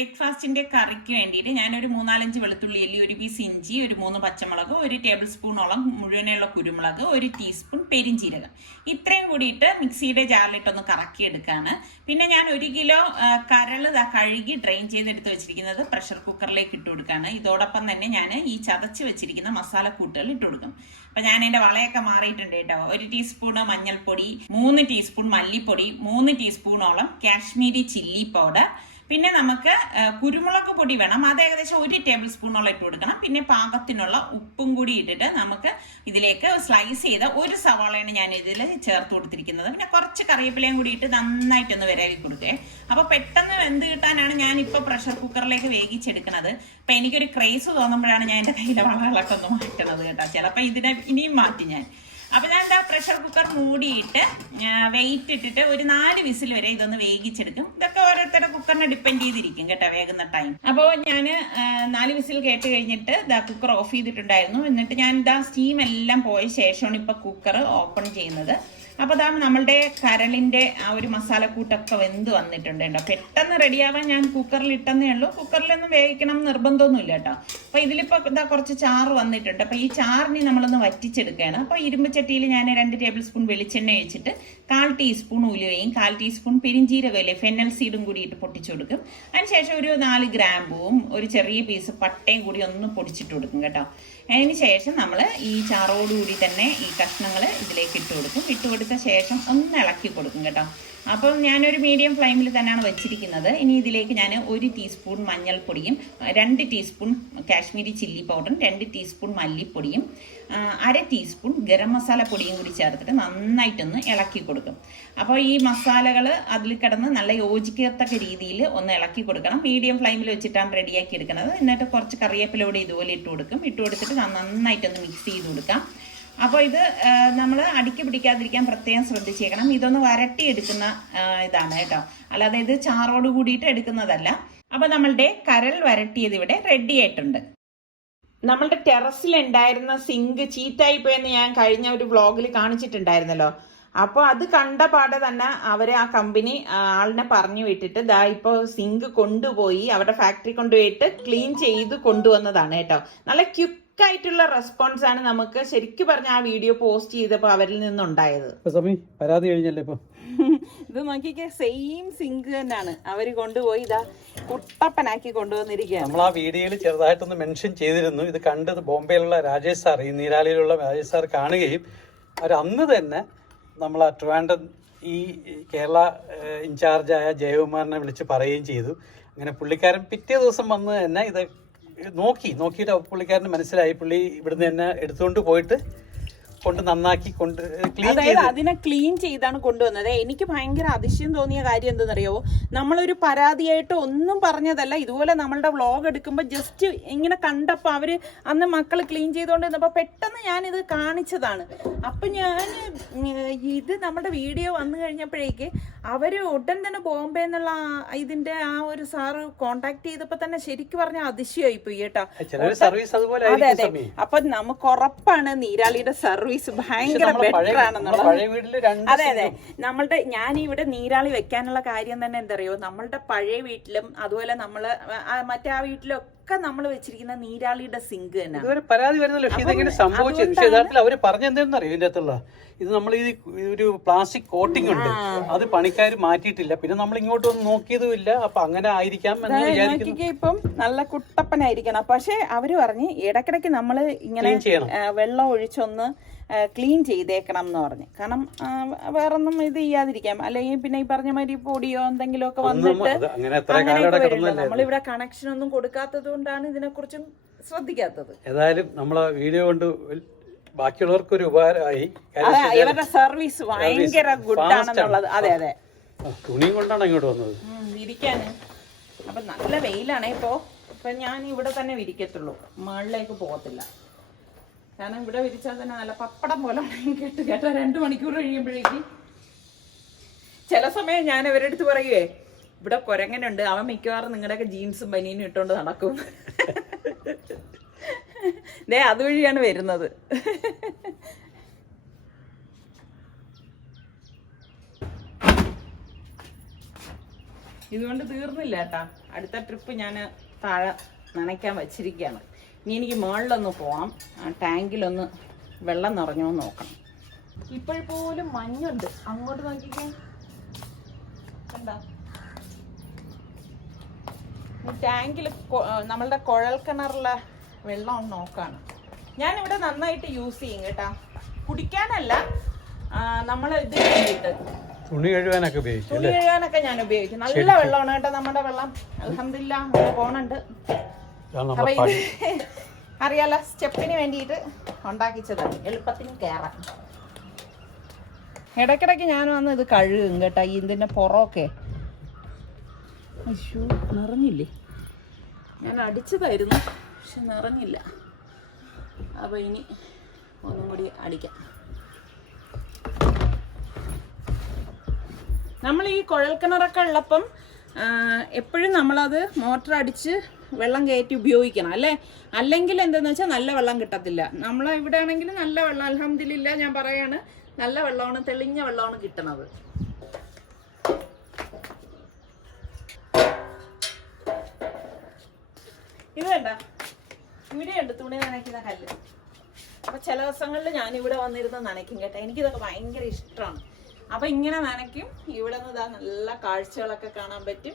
ബ്രേക്ക്ഫാസ്റ്റിന്റെ കറിക്ക് വേണ്ടിയിട്ട് ഞാനൊരു 3-4 വെളുത്തുള്ളി അല്ലി, ഒരു പീസ് ഇഞ്ചി, ഒരു 3 പച്ചമുളക്, 1 ടേബിൾ സ്പൂണോളം മുഴുവനുള്ള കുരുമുളക്, 1 ടീസ്പൂൺ പെരിഞ്ചീരകം, ഇത്രയും കൂടിയിട്ട് മിക്സിയുടെ ജാറിലിട്ടൊന്ന് കറക്കിയെടുക്കാണ്. പിന്നെ ഞാൻ 1 കിലോ കരള് കഴുകി ഡ്രെയിൻ ചെയ്തെടുത്ത് വെച്ചിരിക്കുന്നത് പ്രഷർ കുക്കറിലേക്ക് ഇട്ട് കൊടുക്കുകയാണ്. ഇതോടൊപ്പം തന്നെ ഞാൻ ഈ ചതച്ച് വെച്ചിരിക്കുന്ന മസാലക്കൂട്ടുകൾ ഇട്ട് കൊടുക്കും. അപ്പൊ ഞാൻ എൻ്റെ വളയൊക്കെ മാറിയിട്ടുണ്ട് കേട്ടോ. 1 ടീസ്പൂണ് മഞ്ഞൾപ്പൊടി, 3 ടീസ്പൂൺ മല്ലിപ്പൊടി, 3 ടീസ്പൂണോളം കാശ്മീരി ചില്ലി പൗഡർ, പിന്നെ നമുക്ക് കുരുമുളക് പൊടി വേണം, അത് ഏകദേശം 1 ടേബിൾ സ്പൂണോളം ഇട്ട് കൊടുക്കണം. പിന്നെ പാകത്തിനുള്ള ഉപ്പും കൂടി ഇട്ടിട്ട് നമുക്ക് ഇതിലേക്ക് സ്ലൈസ് ചെയ്ത 1 സവാളയാണ് ഞാൻ ഇതിൽ ചേർത്ത് കൊടുത്തിരിക്കുന്നത്. പിന്നെ കുറച്ച് കറിവേപ്പിലയും കൂടി ഇട്ട് നന്നായിട്ടൊന്ന് വിരവി കൊടുക്കേ. അപ്പൊ പെട്ടെന്ന് വെന്ത് കിട്ടാനാണ് ഞാൻ ഇപ്പൊ പ്രഷർ കുക്കറിലേക്ക് വേവിച്ചെടുക്കുന്നത്. അപ്പൊ എനിക്കൊരു ക്രേസ് തോന്നുമ്പോഴാണ് ഞാൻ എൻ്റെ കയ്യിലെ വളകളൊക്കെ ഒന്ന് മാറ്റണത് കേട്ടോ. ചിലപ്പോൾ ഇതിനെ ഇനിയും മാറ്റി ഞാൻ. അപ്പൊ ഞാൻ എന്താ പ്രഷർ കുക്കർ മൂടിയിട്ട് വെയിറ്റ് ഇട്ടിട്ട് ഒരു 4 വിസിൽ വരെ ഇതൊന്ന് വേവിച്ചെടുക്കും. ഇതൊക്കെ ഓരോരുത്തരുടെ കുക്കറിനെ ഡിപ്പെൻഡ് ചെയ്തിരിക്കും കേട്ടോ, വേകുന്ന ടൈം. അപ്പോൾ ഞാൻ 4 വിസിൽ കേട്ട് കഴിഞ്ഞിട്ട് കുക്കർ ഓഫ് ചെയ്തിട്ടുണ്ടായിരുന്നു. എന്നിട്ട് ഞാൻ സ്റ്റീം എല്ലാം പോയ ശേഷമാണ് ഇപ്പൊ കുക്കർ ഓപ്പൺ ചെയ്യുന്നത്. അപ്പൊ നമ്മളുടെ കരളിന്റെ ആ ഒരു മസാലക്കൂട്ടൊക്കെ വെന്ത് വന്നിട്ടുണ്ട് കേട്ടോ. പെട്ടെന്ന് റെഡിയാവാൻ ഞാൻ കുക്കറിൽ ഇട്ടെന്നേ ഉള്ളൂ. കുക്കറിലൊന്നും വേവിക്കണം നിർബന്ധമൊന്നുമില്ല കേട്ടോ. അപ്പൊ ഇതിലിപ്പോ കുറച്ച് ചാറ് വന്നിട്ടുണ്ട്. അപ്പൊ ഈ ചാറിനെ നമ്മളൊന്ന് വറ്റിച്ചെടുക്കുകയാണ്. അപ്പൊ ഇരുമ്പ് ചട്ടിയിൽ ഞാൻ 2 ടേബിൾ സ്പൂൺ വെളിച്ചെണ്ണ ഒഴിച്ചിട്ട് 1/4 ടീസ്പൂൺ ഉലുവയും 1/4 ടീസ്പൂൺ പെരിഞ്ചീരകമില്ലേ, ഫെന്നൽ സീഡും കൂടി ഇട്ട് പൊട്ടിച്ചു കൊടുക്കും. അതിനുശേഷം ഒരു 4 ഗ്രാമ്പൂവും ഒരു ചെറിയ പീസ് പട്ടയും കൂടി ഒന്ന് പൊടിച്ചിട്ട് കൊടുക്കും കേട്ടോ. അതിന് ശേഷം നമ്മൾ ഈ ചാറോടുകൂടി തന്നെ ഈ കഷ്ണങ്ങൾ ഇതിലേക്ക് ഇട്ട് കൊടുക്കും. ഇട്ട് കൊടുത്ത ശേഷം ഒന്ന് ഇളക്കി കൊടുക്കും കേട്ടോ. അപ്പം ഞാനൊരു മീഡിയം ഫ്ലെയിമിൽ തന്നെയാണ് വെച്ചിരിക്കുന്നത്. ഇനി ഇതിലേക്ക് ഞാൻ 1 ടീസ്പൂൺ മഞ്ഞൾപ്പൊടിയും 2 ടീസ്പൂൺ കാശ്മീരി ചില്ലി പൗഡറും 2 ടീസ്പൂൺ മല്ലിപ്പൊടിയും 1/2 ടീസ്പൂൺ ഗരം മസാല പൊടിയും കൂടി ചേർത്തിട്ട് നന്നായിട്ടൊന്ന് ഇളക്കി കൊടുക്കും. അപ്പോൾ ഈ മസാലകൾ അതിൽ കിടന്ന് നല്ല യോജിക്കത്തക്ക രീതിയിൽ ഒന്ന് ഇളക്കി കൊടുക്കണം. മീഡിയം ഫ്ലെയിമിൽ വെച്ചിട്ടാണ് റെഡിയാക്കി എടുക്കുന്നത്. എന്നിട്ട് കുറച്ച് കറിവേപ്പില കൂടി ഇതുപോലെ ഇട്ട് കൊടുക്കും. ഇട്ട് കൊടുത്തിട്ട് നന്നായിട്ടൊന്ന് മിക്സ് ചെയ്ത് കൊടുക്കാം. അപ്പോൾ ഇത് നമ്മൾ അടിക്ക് പിടിക്കാതിരിക്കാൻ പ്രത്യേകം ശ്രദ്ധിച്ചേക്കണം. ഇതൊന്ന് വരട്ടിയെടുക്കുന്ന ഇതാണ് കേട്ടോ, അല്ലാതെ ഇത് ചാറോട് കൂടിയിട്ട് എടുക്കുന്നതല്ല. അപ്പൊ നമ്മളുടെ കരൾ വരട്ടിയത് ഇവിടെ റെഡി ആയിട്ടുണ്ട്. നമ്മളുടെ ടെറസിൽ ഉണ്ടായിരുന്ന സിങ്ക് ചീറ്റായി പോയെന്ന് ഞാൻ കഴിഞ്ഞ ഒരു വ്ളോഗിൽ കാണിച്ചിട്ടുണ്ടായിരുന്നല്ലോ. അപ്പോൾ അത് കണ്ട പാടെ തന്നെ അവര് ആ കമ്പനി ആളിനെ പറഞ്ഞു വിട്ടിട്ട് ഇപ്പോൾ സിങ്ക് കൊണ്ടുപോയി അവരുടെ ഫാക്ടറി കൊണ്ടുപോയിട്ട് ക്ലീൻ ചെയ്ത് കൊണ്ടുവന്നതാണ് കേട്ടോ. നല്ല ക്വിക്കായിട്ടുള്ള റെസ്പോൺസ് ആണ് നമുക്ക് ശരിക്കും പറഞ്ഞ ആ വീഡിയോ പോസ്റ്റ് ചെയ്തപ്പോൾ അവരിൽ നിന്നുണ്ടായത്. പരാതി കഴിഞ്ഞല്ലേ ഇപ്പൊ ഇത് നോക്കിക്കേ, സെയിം സിങ്ക് തന്നെയാണ് അവര് കൊണ്ടുപോയി കുട്ടപ്പനാക്കി കൊണ്ടുവന്നിരിക്കുകയാണ്. നമ്മൾ ആ വീഡിയോയിൽ ചെറുതായിട്ടൊന്ന് മെൻഷൻ ചെയ്തിരുന്നു. ഇത് കണ്ടത് ബോംബെയിലുള്ള രാജേഷ് സാർ, ഈ നീരാളിയിലുള്ള രാജേഷ് സാർ കാണുകയും അവർ അന്ന് തന്നെ നമ്മൾ ആ ട്രിവാൻഡ്രം ഈ കേരള ഇൻചാർജായ ജയകുമാറിനെ വിളിച്ച് പറയുകയും ചെയ്തു. അങ്ങനെ പുള്ളിക്കാരൻ പിറ്റേ ദിവസം വന്ന് തന്നെ ഇത് നോക്കിയിട്ട് പുള്ളിക്കാരന് മനസ്സിലായി. പുള്ളി ഇവിടുന്ന് തന്നെ എടുത്തുകൊണ്ട് പോയിട്ട് നന്നാക്കി അതിനെ ക്ലീൻ ചെയ്താണ് കൊണ്ടുവന്നത്. എനിക്ക് ഭയങ്കര അതിശയം തോന്നിയ കാര്യം എന്തെന്നറിയോ, നമ്മളൊരു പരാതിയായിട്ട് ഒന്നും പറഞ്ഞതല്ല. ഇതുപോലെ നമ്മളുടെ വ്ളോഗ് എടുക്കുമ്പോൾ ജസ്റ്റ് ഇങ്ങനെ കണ്ടപ്പോൾ അവര് അന്ന് മക്കൾ ക്ലീൻ ചെയ്തുകൊണ്ടിരുന്നപ്പോൾ പെട്ടെന്ന് ഞാനിത് കാണിച്ചതാണ്. അപ്പൊ ഞാൻ ഇത് നമ്മുടെ വീഡിയോ വന്നു കഴിഞ്ഞപ്പോഴേക്ക് അവര് ഉടൻ തന്നെ ബോംബെ എന്നുള്ള ഇതിന്റെ ആ ഒരു സാറ് കോണ്ടാക്ട് ചെയ്തപ്പോ തന്നെ ശരിക്കും പറഞ്ഞ അതിശയമായി പോയി കേട്ടോ. അതെ അതെ. അപ്പൊ നമുക്ക് ഉറപ്പാണ് നീരാളിയുടെ സർവീസ് ഭയങ്കര ബെറ്റർ ആണെന്നുള്ളത്. അതെ അതെ. ഞാൻ ഇവിടെ നീരാളി വെക്കാനുള്ള കാര്യം തന്നെ എന്തറിയോ, നമ്മളുടെ പഴയ വീട്ടിലും അതുപോലെ നമ്മള് മറ്റേ ആ വീട്ടിലും നമ്മൾ വെച്ചിരിക്കുന്ന നീരാളിയുടെ സിങ്ക് തന്നെ പരാതി വരുന്നല്ലോ. പക്ഷെ ഇതെങ്ങനെ സംഭവിച്ചത്? പക്ഷെ യഥാർത്ഥത്തിൽ അവര് പറഞ്ഞെന്തെന്നറിയോ, ഇതിന്റെ അകത്തുള്ള ഇത് നമ്മൾ ഈ ഒരു പ്ലാസ്റ്റിക് കോട്ടിംഗ് ഉണ്ട്, അത് പണിക്കാർ മാറ്റിയിട്ടില്ല. പിന്നെ നമ്മൾ ഇങ്ങോട്ടൊന്നും നോക്കിയതും ഇല്ല. അപ്പൊ അങ്ങനെ ആയിരിക്കാം എന്ന് വിചാരിക്കുന്നു. ഇപ്പം നല്ല കുട്ടപ്പനായിരിക്കണം. പക്ഷെ അവര് പറഞ്ഞ് ഇടക്കിടക്ക് നമ്മള് ഇങ്ങനെ വെള്ളം ഒഴിച്ചൊന്ന് ക്ലീൻ ചെയ്തേക്കണം എന്ന് പറഞ്ഞു. കാരണം വേറൊന്നും ഇത് ചെയ്യാതിരിക്കാം. അല്ലെങ്കിൽ പിന്നെ ഈ പറഞ്ഞ മാതിരി പൊടിയോ എന്തെങ്കിലും ഒക്കെ വന്നിട്ട് നമ്മളിവിടെ കണക്ഷൻ ഒന്നും കൊടുക്കാത്തത് കൊണ്ടാണ് ഇതിനെക്കുറിച്ചും ശ്രദ്ധിക്കാത്തത്. ഏതായാലും നമ്മളെ വീഡിയോ കൊണ്ട് ബാക്കിയുള്ളവർക്ക് ഒരു ഉപകാരമായി. ഇവരുടെ സർവീസ് ഭയങ്കര ഗുഡ് ആണെന്നുള്ളത്. അതെ അതെ. തുണിയും കൊണ്ടാണ് ഇങ്ങോട്ട് വന്നത് വിരിക്കാന്. അപ്പൊ നല്ല വെയിലാണ് ഇപ്പൊ ഞാൻ ഇവിടെ തന്നെ വിരിക്കത്തുള്ളൂ, മുകളിലേക്ക് പോകത്തില്ല. കാരണം ഇവിടെ വിരിച്ചാൽ തന്നെ നല്ല പപ്പടം പോലെ കേട്ടോ 2 മണിക്കൂർ കഴിയുമ്പോഴേക്ക്. ചില സമയം ഞാൻ ഇവരുടെ അടുത്ത് പറയുവേ, ഇവിടെ കുരങ്ങനുണ്ട്, അവൻ മിക്കവാറും നിങ്ങളുടെയൊക്കെ ജീൻസും ബനിയനും ഇട്ടുകൊണ്ട് നടക്കും. അതുവഴിയാണ് വരുന്നത്. ഇതുകൊണ്ട് തീർന്നില്ല കേട്ടാ. അടുത്ത ട്രിപ്പ് ഞാൻ താഴെ നനയ്ക്കാൻ വച്ചിരിക്കുകയാണ്. ഇനി എനിക്ക് മുകളിലൊന്ന് പോകണം, ആ ടാങ്കിലൊന്ന് വെള്ളം നിറഞ്ഞോ നോക്കണം. ഇപ്പോഴും മഞ്ഞുണ്ട്, അങ്ങോട്ട് നോക്കിക്കേ, കണ്ടോ? ഈ ടാങ്കിൽ നമ്മളുടെ കുഴൽ കിണറിലെ വെള്ളം ഒന്ന് നോക്കാണ്. ഞാനിവിടെ നന്നായിട്ട് യൂസ് ചെയ്യും കേട്ടാ, കുടിക്കാനല്ല, നമ്മൾ ഇത് വേണ്ടിയിട്ട് തുണി കഴുകാനൊക്കെ ഞാൻ ഉപയോഗിക്കും. നല്ല വെള്ളമാണ് കേട്ടോ നമ്മുടെ വെള്ളം, അൽഹംദുലില്ലാ അങ്ങനെ പോണുണ്ട്. അപ്പൊ ഇത് അറിയാലോ, സ്റ്റെപ്പിന് വേണ്ടിയിട്ട് ഉണ്ടാക്കിച്ചതാണ്, എളുപ്പത്തിന് കയറാൻ. ഇടയ്ക്കിടയ്ക്ക് ഞാൻ വന്ന് ഇത് കഴുകും കേട്ടോ, ഇതിൻ്റെ പുറമൊക്കെ. അയ്യോ, നിറഞ്ഞില്ലേ? ഞാൻ അടിച്ചതായിരുന്നു, പക്ഷെ നിറഞ്ഞില്ല. അപ്പോൾ ഇനി ഒന്നും കൂടി അടിക്കാം. നമ്മൾ ഈ കുഴൽക്കിണറൊക്കെ ഉള്ളപ്പം എപ്പോഴും നമ്മളത് മോട്ടർ അടിച്ച് വെള്ളം കയറ്റി ഉപയോഗിക്കണം അല്ലേ, അല്ലെങ്കിൽ എന്താണെന്ന് വെച്ചാൽ നല്ല വെള്ളം കിട്ടത്തില്ല. ഇവിടെ ആണെങ്കിൽ നല്ല വെള്ളം അൽഹംദുലില്ലാ ഞാൻ പറയാണ്, നല്ല വെള്ളമാണ്, തെളിഞ്ഞ വെള്ളമാണ് കിട്ടണത്. ഇത് വേണ്ട, ഇവിടെയുണ്ട് തുണി നനയ്ക്കുന്ന കല്ല്. അപ്പൊ ചില ദിവസങ്ങളിൽ ഞാനിവിടെ വന്നിരുന്ന് നനയ്ക്കും കേട്ടോ, എനിക്കിതൊക്കെ ഭയങ്കര ഇഷ്ടമാണ്. അപ്പൊ ഇങ്ങനെ നനയ്ക്കും, ഇവിടെ നിന്ന് ഇതാ നല്ല കാഴ്ചകളൊക്കെ കാണാൻ പറ്റും,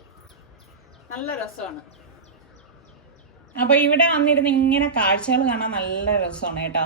നല്ല രസമാണ്. അപ്പൊ ഇവിടെ വന്നിരുന്ന് ഇങ്ങനെ കാഴ്ചകൾ കാണാൻ നല്ല രസമാണ് കേട്ടോ.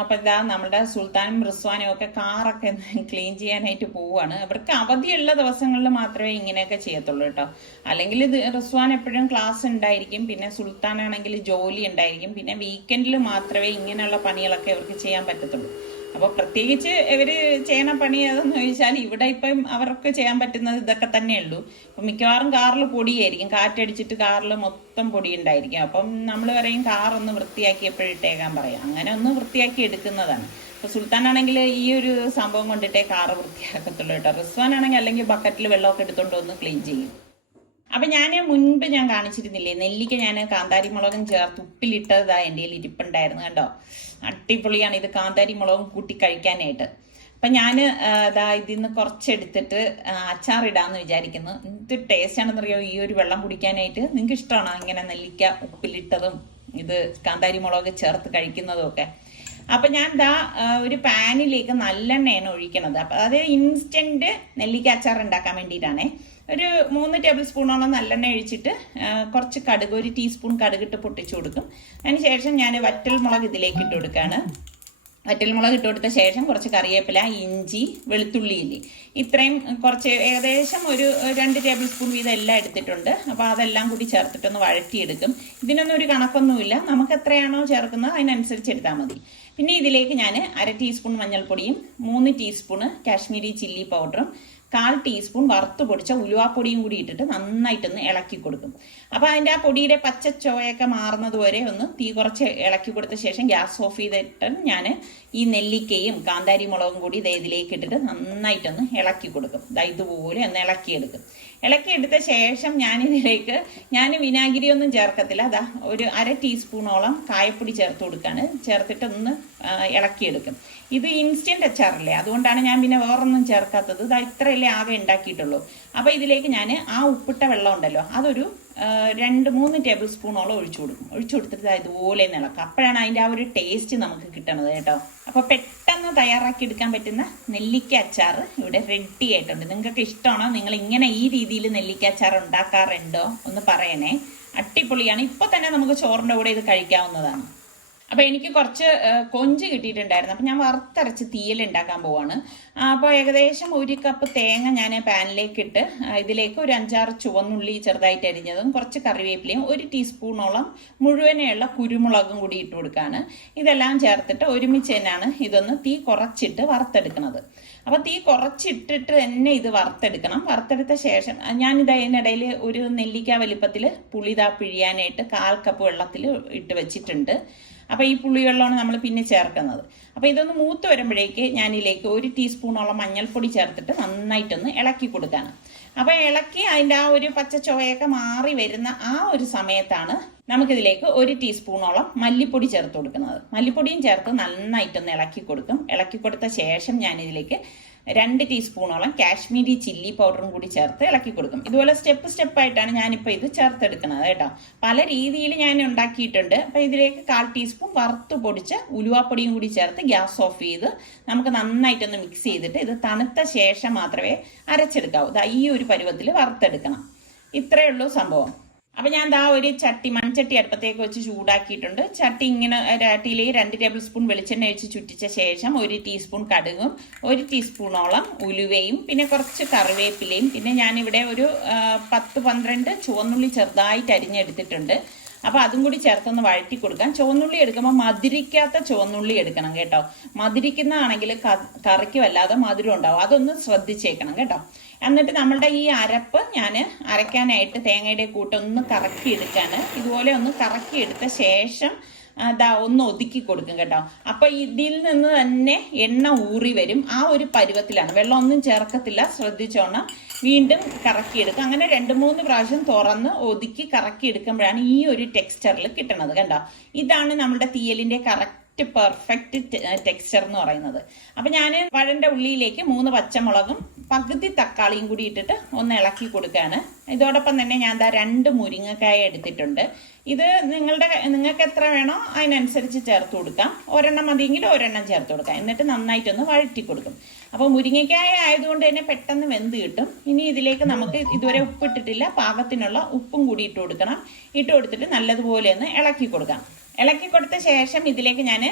അപ്പം ഇതാ നമ്മുടെ സുൽത്താനും റിസ്വാനും ഒക്കെ കാറൊക്കെ ക്ലീൻ ചെയ്യാനായിട്ട് പോവുകയാണ്. അവർക്ക് അവധിയുള്ള ദിവസങ്ങളിൽ മാത്രമേ ഇങ്ങനെയൊക്കെ ചെയ്യത്തുള്ളൂ കേട്ടോ. അല്ലെങ്കിൽ ഇത് റിസ്വാൻ എപ്പോഴും ക്ലാസ് ഉണ്ടായിരിക്കും, പിന്നെ സുൽത്താനാണെങ്കിൽ ജോലി ഉണ്ടായിരിക്കും, പിന്നെ വീക്കെൻഡിൽ മാത്രമേ ഇങ്ങനെയുള്ള പണികളൊക്കെ അവർക്ക് ചെയ്യാൻ പറ്റത്തുള്ളൂ. അപ്പോൾ പ്രത്യേകിച്ച് ഇവർ ചെയ്യണ പണി ഏതെന്ന് ചോദിച്ചാൽ ഇവിടെ ഇപ്പം അവർക്ക് ചെയ്യാൻ പറ്റുന്നത് ഇതൊക്കെ തന്നെ ഉള്ളൂ. അപ്പം മിക്കവാറും കാറിൽ പൊടിയായിരിക്കും, കാറ്റടിച്ചിട്ട് കാറിൽ മൊത്തം പൊടി ഉണ്ടായിരിക്കും. അപ്പം നമ്മൾ പറയും കാറൊന്ന് വൃത്തിയാക്കി എപ്പോഴിട്ടേക്കാൻ പറയാം, അങ്ങനെ ഒന്ന് വൃത്തിയാക്കി എടുക്കുന്നതാണ്. അപ്പോൾ സുൽത്താനാണെങ്കിൽ ഈ ഒരു സംഭവം കൊണ്ടിട്ടേ കാറ് വൃത്തിയാക്കത്തുള്ളൂ കേട്ടോ. റിസ്വാനാണെങ്കിൽ അല്ലെങ്കിൽ ബക്കറ്റിൽ വെള്ളമൊക്കെ എടുത്തുകൊണ്ട് ഒന്ന് ക്ലീൻ ചെയ്യും. അപ്പം മുൻപ് ഞാൻ കാണിച്ചിരുന്നില്ലേ, നെല്ലിക്ക ഞാൻ കാന്താരി മുളകും ചേർത്ത് ഉപ്പിലിട്ടതാ എൻ്റെ കയ്യിൽ ഇരിപ്പുണ്ടായിരുന്നു കേട്ടോ. അടിപൊളിയാണ് ഇത്, കാന്താരി മുളകും കൂട്ടി കഴിക്കാനായിട്ട്. അപ്പം ഞാൻ ഇതിൽ നിന്ന് കുറച്ചെടുത്തിട്ട് അച്ചാറിടാമെന്ന് വിചാരിക്കുന്നു. എന്ത് ടേസ്റ്റ് ആണെന്നറിയോ ഈ ഒരു വെള്ളം കുടിക്കാനായിട്ട്. നിങ്ങൾക്ക് ഇഷ്ടമാണോ ഇങ്ങനെ നെല്ലിക്ക ഉപ്പിലിട്ടതും ഇത് കാന്താരി മുളക് ചേർത്ത് കഴിക്കുന്നതും ഒക്കെ? അപ്പം ഞാൻ ഒരു പാനിലേക്ക് നല്ലെണ്ണയാണ് ഒഴിക്കണത്. അപ്പം അത് ഇൻസ്റ്റൻറ്റ് നെല്ലിക്ക അച്ചാർ ഉണ്ടാക്കാൻ വേണ്ടിയിട്ടാണേ. ഒരു 3 ടേബിൾ സ്പൂണോളം നല്ലെണ്ണ ഒഴിച്ചിട്ട് കുറച്ച് കടുക്, 1 ടീസ്പൂൺ കടുകിട്ട് പൊട്ടിച്ചു കൊടുക്കും. അതിന് ശേഷം ഞാൻ വറ്റൽ മുളക് ഇതിലേക്ക് ഇട്ട് കൊടുക്കുകയാണ്. വറ്റൽ മുളക് ഇട്ട് കൊടുത്ത ശേഷം കുറച്ച് കറിവേപ്പില, ഇഞ്ചി, വെളുത്തുള്ളി ഇല്ലേ, ഇത്രയും കുറച്ച് ഏകദേശം ഒരു 2 ടേബിൾ സ്പൂൺ വീതം എല്ലാം എടുത്തിട്ടുണ്ട്. അപ്പോൾ അതെല്ലാം കൂടി ചേർത്തിട്ടൊന്ന് വഴറ്റിയെടുക്കും. ഇതിനൊന്നും ഒരു കണക്കൊന്നുമില്ല, നമുക്ക് എത്രയാണോ ചേർക്കുന്നത് അതിനനുസരിച്ച് എടുത്താൽ മതി. പിന്നെ ഇതിലേക്ക് ഞാൻ 1/2 ടീസ്പൂൺ മഞ്ഞൾപ്പൊടിയും 3 ടീസ്പൂണ് കാശ്മീരി ചില്ലി പൗഡറും 1/4 ടീസ്പൂൺ വറുത്ത് പൊടിച്ച ഉലുവാപ്പൊടിയും കൂടി ഇട്ടിട്ട് നന്നായിട്ടൊന്ന് ഇളക്കി കൊടുക്കും. അപ്പോൾ അതിൻ്റെ ആ പൊടിയുടെ പച്ച ചോയൊക്കെ മാറുന്നത് വരെ ഒന്ന് തീ കുറച്ച് ഇളക്കി കൊടുത്ത ശേഷം ഗ്യാസ് ഓഫ് ചെയ്തിട്ട് ഞാൻ ഈ നെല്ലിക്കയും കാന്താരി മുളകും കൂടി ഇതിലേക്ക് ഇട്ടിട്ട് നന്നായിട്ടൊന്ന് ഇളക്കി കൊടുക്കും. ഇതുപോലെ ഒന്ന് ഇളക്കിയെടുക്കും. ഇളക്കിയെടുത്ത ശേഷം ഞാനിതിലേക്ക് വിനാഗിരി ഒന്നും ചേർക്കത്തില്ല. ഒരു 1/2 ടീസ്പൂണോളം കായപ്പൊടി ചേർത്ത് കൊടുക്കുകയാണ്. ചേർത്തിട്ട് ഒന്ന് ഇളക്കിയെടുക്കും. ഇത് ഇൻസ്റ്റൻറ്റ് അച്ചാറല്ലേ, അതുകൊണ്ടാണ് ഞാൻ പിന്നെ വേറൊന്നും ചേർക്കാത്തത്. ഇത്രയല്ലേ ആകെ ഉണ്ടാക്കിയിട്ടുള്ളൂ. അപ്പോൾ ഇതിലേക്ക് ഞാൻ ആ ഉപ്പിട്ട വെള്ളം ഉണ്ടല്ലോ അതൊരു 2-3 ടേബിൾ സ്പൂണോളം ഒഴിച്ചു കൊടുക്കും. ഒഴിച്ചു കൊടുത്തിട്ട് ഇതുപോലെ ഇളക്കാം. അപ്പോഴാണ് അതിൻ്റെ ആ ഒരു ടേസ്റ്റ് നമുക്ക് കിട്ടണത് കേട്ടോ. അപ്പോൾ പെട്ടെന്ന് തയ്യാറാക്കി എടുക്കാൻ പറ്റുന്ന നെല്ലിക്ക അച്ചാർ ഇവിടെ റെഡി ആയിട്ടുണ്ട്. നിങ്ങൾക്കൊക്കെ ഇഷ്ടമാണോ? നിങ്ങൾ ഇങ്ങനെ ഈ രീതിയിൽ നെല്ലിക്ക അച്ചാർ ഉണ്ടാക്കാറുണ്ടോ ഒന്ന് പറയണേ. അടിപൊളിയാണ്. ഇപ്പോൾ തന്നെ നമുക്ക് ചോറിൻ്റെ കൂടെ ഇത് കഴിക്കാവുന്നതാണ്. അപ്പോൾ എനിക്ക് കുറച്ച് കൊഞ്ച് കിട്ടിയിട്ടുണ്ടായിരുന്നു. അപ്പോൾ ഞാൻ വറുത്തരച്ച് തീയൽ ഉണ്ടാക്കാൻ പോവാണ്. അപ്പോൾ ഏകദേശം 1 കപ്പ് തേങ്ങ ഞാൻ പാനിലേക്ക് ഇട്ട് ഇതിലേക്ക് ഒരു 5-6 ചുവന്നുള്ളി ചെറുതായിട്ട് അരിഞ്ഞതും കുറച്ച് കറിവേപ്പിലയും 1 ടീസ്പൂണോളം മുഴുവനെയുള്ള കുരുമുളകും കൂടി ഇട്ട് കൊടുക്കുകയാണ്. ഇതെല്ലാം ചേർത്തിട്ട് ഒരുമിച്ച് തന്നെയാണ് ഇതൊന്ന് തീ കുറച്ചിട്ട് വറുത്തെടുക്കുന്നത്. അപ്പോൾ തീ കുറച്ചിട്ടിട്ട് തന്നെ ഇത് വറുത്തെടുക്കണം. വറുത്തെടുത്ത ശേഷം ഞാനിത് അതിനിടയിൽ ഒരു നെല്ലിക്ക വലിപ്പത്തിൽ പുളി പിഴിയാനായിട്ട് 1/4 കപ്പ് വെള്ളത്തിൽ ഇട്ട് വെച്ചിട്ടുണ്ട്. അപ്പോൾ ഈ പുളിവെള്ളമാണ് നമ്മൾ പിന്നെ ചേർക്കുന്നത്. അപ്പോൾ ഇതൊന്ന് മൂത്ത് വരുമ്പോഴേക്ക് ഞാനിതിലേക്ക് 1 ടീസ്പൂണോളം മഞ്ഞൾപ്പൊടി ചേർത്തിട്ട് നന്നായിട്ടൊന്ന് ഇളക്കി കൊടുക്കുകയാണ്. അപ്പോൾ ഇളക്കി അതിൻ്റെ ആ ഒരു പച്ച ചുവയൊക്കെ മാറി വരുന്ന ആ ഒരു സമയത്താണ് നമുക്കിതിലേക്ക് 1 ടീസ്പൂണോളം മല്ലിപ്പൊടി ചേർത്ത് കൊടുക്കുന്നത്. മല്ലിപ്പൊടിയും ചേർത്ത് നന്നായിട്ടൊന്ന് ഇളക്കി കൊടുക്കും. ഇളക്കി കൊടുത്ത ശേഷം ഞാനിതിലേക്ക് 2 ടീസ്പൂണോളം കാശ്മീരി ചില്ലി പൗഡറും കൂടി ചേർത്ത് ഇളക്കി കൊടുക്കും. ഇതുപോലെ സ്റ്റെപ്പായിട്ടാണ് ഞാനിപ്പോൾ ഇത് ചേർത്തെടുക്കുന്നത് കേട്ടോ. പല രീതിയിൽ ഞാൻ ഉണ്ടാക്കിയിട്ടുണ്ട്. അപ്പോൾ ഇതിലേക്ക് 1/4 ടീസ്പൂൺ വറുത്ത് പൊടിച്ച ഉലുവാപ്പൊടിയും കൂടി ചേർത്ത് ഗ്യാസ് ഓഫ് ചെയ്ത് നമുക്ക് നന്നായിട്ടൊന്ന് മിക്സ് ചെയ്തിട്ട് ഇത് തണുത്ത ശേഷം മാത്രമേ അരച്ചെടുക്കാവൂ. ഈ ഒരു പരുവത്തിൽ വറുത്തെടുക്കണം. ഇത്രയേ ഉള്ളൂ സംഭവം. അപ്പം ഞാൻ ഒരു മൺചട്ടി അടുപ്പത്തേക്ക് വെച്ച് ചൂടാക്കിയിട്ടുണ്ട്. ചട്ടി ഇങ്ങനെ ചട്ടിയിൽ 2 ടേബിൾ സ്പൂൺ വെളിച്ചെണ്ണ ഒഴിച്ച് ചുറ്റിച്ച ശേഷം 1 ടീസ്പൂൺ കടുകും 1 ടീസ്പൂണോളം ഉലുവയും പിന്നെ കുറച്ച് കറിവേപ്പിലയും പിന്നെ ഞാനിവിടെ ഒരു 10-12 ചുവന്നുള്ളി ചെറുതായിട്ട് അരിഞ്ഞെടുത്തിട്ടുണ്ട്. അപ്പോൾ അതും കൂടി ചേർത്തൊന്ന് വഴറ്റി കൊടുക്കാം. ചുവന്നുള്ളി എടുക്കുമ്പോൾ മധുരിക്കാത്ത ചുവന്നുള്ളി എടുക്കണം കേട്ടോ. മധുരിക്കുന്നതാണെങ്കിൽ കറിക്ക് വല്ലാതെ മധുരം ഉണ്ടാവും. അതൊന്ന് ശ്രദ്ധിച്ചേക്കണം കേട്ടോ. എന്നിട്ട് നമ്മളുടെ ഈ അരപ്പ് ഞാൻ അരയ്ക്കാനായിട്ട് തേങ്ങയുടെ കൂട്ടൊന്ന് കറക്കി എടുക്കാണ്. ഇതുപോലെ ഒന്ന് കറക്കി എടുത്ത ശേഷം ഒന്ന് ഒതുക്കി കൊടുക്കും കേട്ടോ. അപ്പൊ ഇതിൽ നിന്ന് തന്നെ എണ്ണ ഊറി വരും. ആ ഒരു പരുവത്തിലാണ്, വെള്ളം ഒന്നും ചേർക്കത്തില്ല, ശ്രദ്ധിച്ചോണം. വീണ്ടും കറക്കിയെടുക്കുക. അങ്ങനെ 2-3 പ്രാവശ്യം തുറന്ന് ഒതുക്കി കറക്കിയെടുക്കുമ്പോഴാണ് ഈ ഒരു ടെക്സ്ചറിൽ കിട്ടണത്. കണ്ടോ, ഇതാണ് നമ്മുടെ തീയലിന്റെ പെർഫെക്റ്റ് ടെക്സ്ചർ എന്ന് പറയുന്നത്. അപ്പൊ ഞാൻ വഴന്റെ ഉള്ളിയിലേക്ക് 3 പച്ചമുളകും പകുതി തക്കാളിയും കൂടി ഇട്ടിട്ട് ഒന്ന് ഇളക്കി കൊടുക്കുകയാണ്. ഇതോടൊപ്പം തന്നെ ഞാൻ 2 മുരിങ്ങക്കായ എടുത്തിട്ടുണ്ട്. ഇത് നിങ്ങൾക്ക് എത്ര വേണോ അതിനനുസരിച്ച് ചേർത്ത് കൊടുക്കാം. ഒരെണ്ണം മതിയെങ്കിൽ ഒരെണ്ണം ചേർത്ത് കൊടുക്കാം. എന്നിട്ട് നന്നായിട്ടൊന്ന് വഴറ്റി കൊടുക്കും. അപ്പോൾ മുരിങ്ങക്കായ ആയതുകൊണ്ട് തന്നെ പെട്ടെന്ന് വെന്ത് കിട്ടും. ഇനി ഇതിലേക്ക് നമുക്ക് ഇതുവരെ ഉപ്പിട്ടിട്ടില്ല, പാകത്തിനുള്ള ഉപ്പും കൂടി ഇട്ട് കൊടുക്കണം. ഇട്ട് കൊടുത്തിട്ട് നല്ലതുപോലെ ഒന്ന് ഇളക്കി കൊടുക്കാം. ഇളക്കി കൊടുത്ത ശേഷം ഇതിലേക്ക് ഞാൻ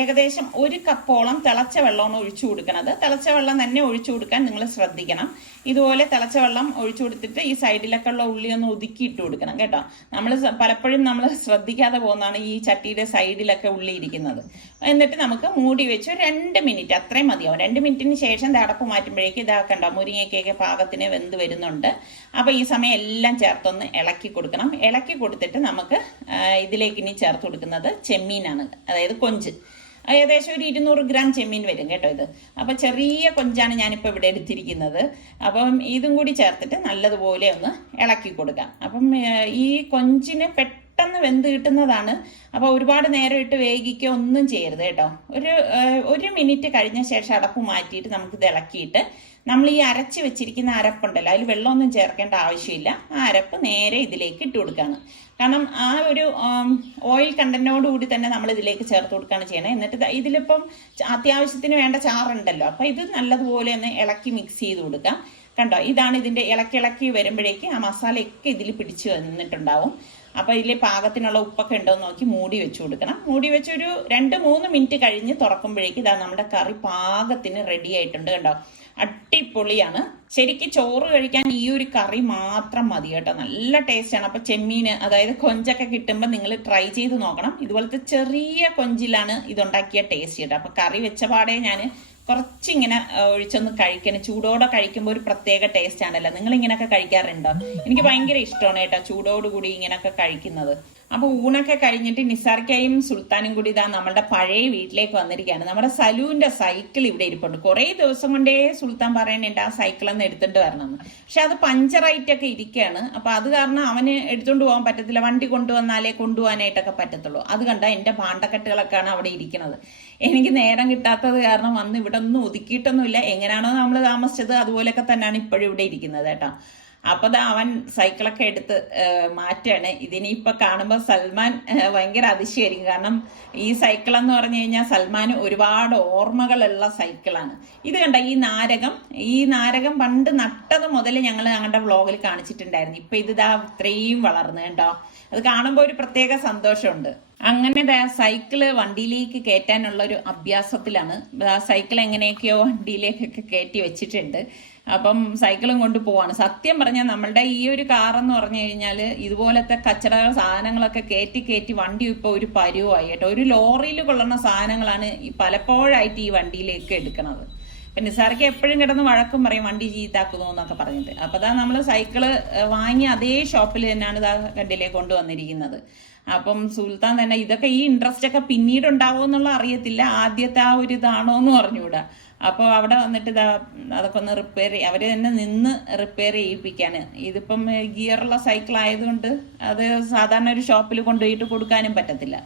ഏകദേശം 1 കപ്പോളം തിളച്ച വെള്ളമാണ് ഒഴിച്ചു കൊടുക്കുന്നത്. തിളച്ച വെള്ളം തന്നെ ഒഴിച്ചു കൊടുക്കാൻ നിങ്ങൾ ശ്രദ്ധിക്കണം. ഇതുപോലെ തിളച്ച വെള്ളം ഒഴിച്ചു കൊടുത്തിട്ട് ഈ സൈഡിലൊക്കെ ഉള്ള ഉള്ളി ഒന്ന് ഒതുക്കി ഇട്ട് കൊടുക്കണം കേട്ടോ. പലപ്പോഴും നമ്മൾ ശ്രദ്ധിക്കാതെ പോകുന്നതാണ് ഈ ചട്ടിയുടെ സൈഡിലൊക്കെ ഉള്ളി ഇരിക്കുന്നത്. എന്നിട്ട് നമുക്ക് മൂടി വെച്ച് 2 മിനിറ്റ് അത്രയും മതിയാവും. 2 മിനിറ്റിന് ശേഷം അടപ്പ് മാറ്റുമ്പോഴേക്ക് ഇതാക്കണ്ട മുരിങ്ങയ്ക്കൊക്കെ പാകത്തിന് വെന്ത് വരുന്നുണ്ട്. അപ്പോൾ ഈ സമയം എല്ലാം ചേർത്തൊന്ന് ഇളക്കി കൊടുക്കണം. ഇളക്കി കൊടുത്തിട്ട് നമുക്ക് ഇതിലേക്ക് ഇനി ചേർത്ത് കൊടുക്കുന്നത് ചെമ്മീനാണ്, അതായത് കൊഞ്ച്. ഏകദേശം ഒരു 200 ഗ്രാം ചെമ്മീൻ വരും കേട്ടോ ഇത്. അപ്പം ചെറിയ കൊഞ്ചാണ് ഞാനിപ്പോൾ ഇവിടെ എടുത്തിരിക്കുന്നത്. അപ്പം ഇതും കൂടി ചേർത്തിട്ട് നല്ലതുപോലെ ഒന്ന് ഇളക്കി കൊടുക്കാം. അപ്പം ഈ കൊഞ്ചിന് പെട്ടെന്ന് വെന്ത് കിട്ടുന്നതാണ്. അപ്പോൾ ഒരുപാട് നേരം ഇട്ട് വേഗിക്കുക ഒന്നും ചെയ്യരുത് കേട്ടോ. ഒരു മിനിറ്റ് കഴിഞ്ഞ ശേഷം അടപ്പ് മാറ്റിയിട്ട് നമുക്കിത് ഇളക്കിയിട്ട് നമ്മൾ ഈ അരച്ച് വെച്ചിരിക്കുന്ന അരപ്പുണ്ടല്ലോ, അതിൽ വെള്ളമൊന്നും ചേർക്കേണ്ട ആവശ്യമില്ല. ആ അരപ്പ് നേരെ ഇതിലേക്ക് ഇട്ട് കൊടുക്കുകയാണ്. കാരണം ആ ഒരു ഓയിൽ കണ്ടന്റോടുകൂടി തന്നെ നമ്മൾ ഇതിലേക്ക് ചേർത്ത് കൊടുക്കുകയാണ് ചെയ്യണത്. എന്നിട്ട് ഇതിലിപ്പം അത്യാവശ്യത്തിന് വേണ്ട ചാറുണ്ടല്ലോ, അപ്പം ഇത് നല്ലതുപോലെ ഒന്ന് ഇളക്കി മിക്സ് ചെയ്ത് കൊടുക്കാം. കണ്ടോ, ഇതാണ് ഇതിൻ്റെ ഇളക്കി വരുമ്പോഴേക്ക് ആ മസാലയൊക്കെ ഇതിൽ പിടിച്ച് വന്നിട്ടുണ്ടാവും. അപ്പോൾ ഇതിൽ പാകത്തിനുള്ള ഉപ്പൊക്കെ ഉണ്ടോ എന്ന് നോക്കി മൂടി വെച്ച് കൊടുക്കണം. മൂടി വെച്ച് ഒരു 2-3 മിനിറ്റ് കഴിഞ്ഞ് തുറക്കുമ്പോഴേക്ക് ഇതാ നമ്മുടെ കറി പാകത്തിന് റെഡി ആയിട്ടുണ്ട്. കണ്ടോ, അടിപൊളിയാണ്. ശരിക്കും ചോറ് കഴിക്കാൻ ഈ ഒരു കറി മാത്രം മതി കേട്ടോ. നല്ല ടേസ്റ്റാണ്. അപ്പോൾ ചെമ്മീന്, അതായത് കൊഞ്ചൊക്കെ കിട്ടുമ്പോൾ നിങ്ങൾ ട്രൈ ചെയ്ത് നോക്കണം. ഇതുപോലത്തെ ചെറിയ കൊഞ്ചിലാണ് ഇതുണ്ടാക്കിയ ടേസ്റ്റ് കേട്ടോ. അപ്പോൾ കറി വെച്ച പാടെ ഞാൻ കുറച്ചിങ്ങനെ ഒഴിച്ചൊന്ന് കഴിക്കണം. ചൂടോടെ കഴിക്കുമ്പോൾ ഒരു പ്രത്യേക ടേസ്റ്റ് ആണല്ലോ. നിങ്ങൾ ഇങ്ങനെയൊക്കെ കഴിക്കാറുണ്ടോ? എനിക്ക് ഭയങ്കര ഇഷ്ടമാണ് കേട്ടോ ചൂടോടുകൂടി ഇങ്ങനെയൊക്കെ കഴിക്കുന്നത്. അപ്പൊ ഊണൊക്കെ കഴിഞ്ഞിട്ട് നിസാർക്കയും സുൽത്താനും കൂടി ഇതാ നമ്മളുടെ പഴയ വീട്ടിലേക്ക് വന്നിരിക്കുകയാണ്. നമ്മുടെ സലുവിന്റെ സൈക്കിൾ ഇവിടെ ഇരിപ്പുണ്ട്. കുറെ ദിവസം കൊണ്ടേ സുൽത്താൻ പറയുന്നുണ്ട് ആ സൈക്കിൾ ഒന്ന് എടുത്തിട്ട് വരണമെന്ന്. പക്ഷെ അത് പഞ്ചറായിട്ടൊക്കെ ഇരിക്കുകയാണ്. അപ്പൊ അത് കാരണം അവന് എടുത്തുകൊണ്ട് പോകാൻ പറ്റത്തില്ല. വണ്ടി കൊണ്ടുവന്നാലേ കൊണ്ടുപോകാനായിട്ടൊക്കെ പറ്റത്തുള്ളൂ. അത് കണ്ട എന്റെ പാണ്ടക്കെട്ടുകളൊക്കെയാണ് അവിടെ ഇരിക്കുന്നത്. എനിക്ക് നേരം കിട്ടാത്തത് കാരണം വന്ന് ഇവിടെ ഒന്നും ഒതുക്കിയിട്ടൊന്നുമില്ല. എങ്ങനെയാണോ നമ്മൾ താമസിച്ചത് അതുപോലെയൊക്കെ തന്നെയാണ് ഇപ്പോഴും ഇവിടെ ഇരിക്കുന്നത് കേട്ടോ. അപ്പൊ അവൻ സൈക്കിളൊക്കെ എടുത്ത് മാറ്റാണ്. ഇതിനിപ്പൊ കാണുമ്പോൾ സൽമാൻ ഭയങ്കര അതിശയായിരിക്കും. കാരണം ഈ സൈക്കിൾ എന്ന് പറഞ്ഞു കഴിഞ്ഞാൽ സൽമാന് ഒരുപാട് ഓർമ്മകളുള്ള സൈക്കിളാണ്. ഇത് കണ്ട ഈ നാരകം പണ്ട് നട്ടത് മുതൽ ഞങ്ങൾ ഞങ്ങളുടെ വ്ളോഗിൽ കാണിച്ചിട്ടുണ്ടായിരുന്നു. ഇപ്പൊ ഇത് ഇത്രയും വളർന്നു കേട്ടോ. അത് കാണുമ്പോൾ ഒരു പ്രത്യേക സന്തോഷമുണ്ട്. അങ്ങനെ സൈക്കിള് വണ്ടിയിലേക്ക് കയറ്റാനുള്ള ഒരു അഭ്യാസത്തിലാണ്. സൈക്കിൾ എങ്ങനെയൊക്കെയോ വണ്ടിയിലേക്കൊക്കെ കയറ്റി വെച്ചിട്ടുണ്ട്. അപ്പം സൈക്കിളും കൊണ്ട് പോവാണ്. സത്യം പറഞ്ഞാൽ നമ്മളുടെ ഈ ഒരു കാറെന്ന് പറഞ്ഞു കഴിഞ്ഞാൽ ഇതുപോലത്തെ കച്ചറ സാധനങ്ങളൊക്കെ കയറ്റി വണ്ടി ഇപ്പോൾ ഒരു പരുവായി കേട്ടോ. ഒരു ലോറിയിൽ കൊള്ളുന്ന സാധനങ്ങളാണ് ഈ പലപ്പോഴായിട്ട് ഈ വണ്ടിയിലേക്ക് എടുക്കുന്നത്. അപ്പം നിസാർക്ക് എപ്പോഴും കിടന്ന് വഴക്കും പറയും വണ്ടി ചീത്താക്കുന്നു എന്നൊക്കെ പറഞ്ഞിട്ട്. അപ്പം അതാ നമ്മൾ സൈക്കിള് വാങ്ങി അതേ ഷോപ്പിൽ തന്നെയാണ് ഇതാ കണ്ടിലേക്ക് കൊണ്ടുവന്നിരിക്കുന്നത്. അപ്പം സുൽത്താൻ തന്നെ ഇതൊക്കെ ഈ ഇൻട്രസ്റ്റ് ഒക്കെ പിന്നീട് ഉണ്ടാവുമോ എന്നുള്ള അറിയത്തില്ല. ആദ്യത്തെ ആ ഒരു ഇതാണോ എന്ന് പറഞ്ഞുകൂടാ. അപ്പോൾ അവിടെ വന്നിട്ട് അതൊക്കെ ഒന്ന് അവർ തന്നെ നിന്ന് റിപ്പയർ ചെയ്യിപ്പിക്കാന്. ഇതിപ്പം ഗിയറുള്ള സൈക്കിൾ ആയതുകൊണ്ട് അത് സാധാരണ ഒരു ഷോപ്പിൽ കൊണ്ടുപോയിട്ട് കൊടുക്കാനും പറ്റത്തില്ല.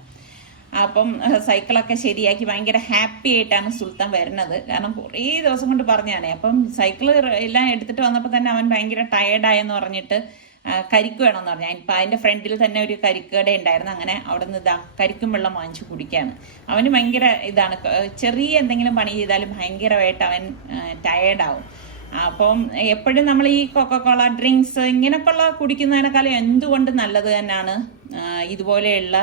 അപ്പം സൈക്കിളൊക്കെ ശരിയാക്കി ഭയങ്കര ഹാപ്പി ആയിട്ടാണ് സുൽത്താൻ വരുന്നത്. കാരണം കുറേ ദിവസം കൊണ്ട് പറഞ്ഞാണ്. അപ്പം സൈക്കിള് എല്ലാം എടുത്തിട്ട് വന്നപ്പോൾ തന്നെ അവൻ ഭയങ്കര ടയേർഡായെന്ന് പറഞ്ഞിട്ട് കരിക്ക് വേണമെന്ന് പറഞ്ഞു. ഇപ്പം അതിൻ്റെ ഫ്രണ്ടിൽ തന്നെ ഒരു കരിക്കട ഉണ്ടായിരുന്നു. അങ്ങനെ അവിടെ നിന്ന് കരിക്കും വെള്ളം വാങ്ങിച്ചു കുടിക്കുകയാണ്. അവന് ഭയങ്കര ഇതാണ്, ചെറിയ എന്തെങ്കിലും പണി ചെയ്താലും ഭയങ്കരമായിട്ട് അവൻ ടയേർഡാവും. അപ്പം എപ്പോഴും നമ്മൾ ഈ കൊക്കക്കോള ഡ്രിങ്ക്സ് ഇങ്ങനെയൊക്കെയുള്ള കുടിക്കുന്നതിനേക്കാളും എന്തുകൊണ്ട് നല്ലത് തന്നെയാണ് ഇതുപോലെയുള്ള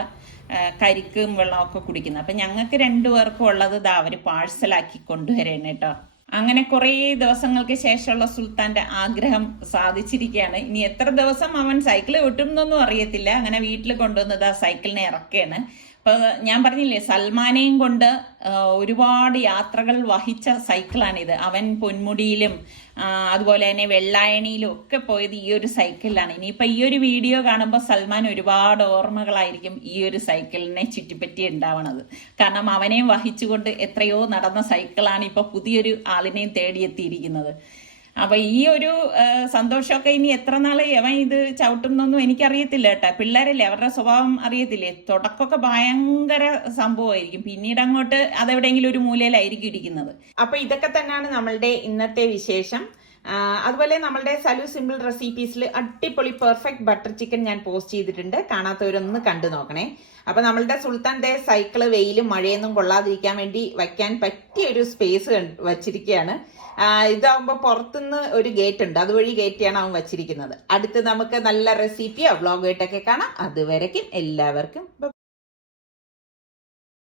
കരിക്കും വെള്ളമൊക്കെ കുടിക്കുന്നത്. അപ്പം ഞങ്ങൾക്ക് 2 പേർക്കും ഉള്ളത് അവർ പാഴ്സലാക്കി കൊണ്ടുവരണം കേട്ടോ. അങ്ങനെ കുറേ ദിവസങ്ങൾക്ക് ശേഷമുള്ള സുൽത്താന്റെ ആഗ്രഹം സാധിച്ചിരിക്കുകയാണ്. ഇനി എത്ര ദിവസം അവൻ സൈക്കിൾ കിട്ടുമെന്നൊന്നും അറിയത്തില്ല. അങ്ങനെ വീട്ടിൽ കൊണ്ടുവന്നത് സൈക്കിളിനെ ഇറക്കുകയാണ്. അപ്പോൾ ഞാൻ പറഞ്ഞില്ലേ, സൽമാനെയും കൊണ്ട് ഒരുപാട് യാത്രകൾ വഹിച്ച സൈക്കിളാണിത്. അവൻ പൊന്മുടിയിലും അതുപോലെ തന്നെ വെള്ളായണിയിലും ഒക്കെ പോയത് ഈ ഒരു സൈക്കിളിലാണ്. ഇനിയിപ്പോൾ ഈ ഒരു വീഡിയോ കാണുമ്പോൾ സൽമാൻ ഒരുപാട് ഓർമ്മകളായിരിക്കും ഈ ഒരു സൈക്കിളിനെ ചുറ്റിപ്പറ്റി ഉണ്ടാവണത്. കാരണം അവനെയും വഹിച്ചുകൊണ്ട് എത്രയോ നടന്ന സൈക്കിളാണ് ഇപ്പോൾ പുതിയൊരു ആളിനെയും തേടിയെത്തിയിരിക്കുന്നത്. അപ്പൊ ഈ ഒരു സന്തോഷമൊക്കെ ഇനി എത്ര നാളെ അവൻ ഇത് ചവിട്ടുന്നൊന്നും എനിക്കറിയത്തില്ല കേട്ടോ. പിള്ളേരല്ലേ, അവരുടെ സ്വഭാവം അറിയത്തില്ലേ. തുടക്കമൊക്കെ ഭയങ്കര സംഭവമായിരിക്കും, പിന്നീട് അങ്ങോട്ട് അതെവിടെയെങ്കിലും ഒരു മൂലയിലായിരിക്കും ഇരിക്കുന്നത്. അപ്പൊ ഇതൊക്കെ തന്നെയാണ് നമ്മളുടെ ഇന്നത്തെ വിശേഷം. അതുപോലെ നമ്മളുടെ സലു സിമ്പിൾ റെസിപ്പീസിൽ അടിപൊളി പെർഫെക്റ്റ് ബട്ടർ ചിക്കൻ ഞാൻ പോസ്റ്റ് ചെയ്തിട്ടുണ്ട്. കാണാത്തവരൊന്ന് കണ്ടു നോക്കണേ. അപ്പൊ നമ്മളുടെ സുൽത്താന്റെ സൈക്കിള് വെയിലും മഴയൊന്നും കൊള്ളാതിരിക്കാൻ വേണ്ടി വയ്ക്കാൻ പറ്റിയ ഒരു സ്പേസ് വച്ചിരിക്കുകയാണ്. ഇതാവുമ്പോ പുറത്തുനിന്ന് ഒരു ഗേറ്റ് ഉണ്ട്, അതുവഴി ഗേറ്റാണ് അവൻ വച്ചിരിക്കുന്നത്. അടുത്ത് നമുക്ക് നല്ല റെസിപ്പിയോ വ്ളോഗായിട്ടൊക്കെ കാണാം. അതുവരയ്ക്കും എല്ലാവർക്കും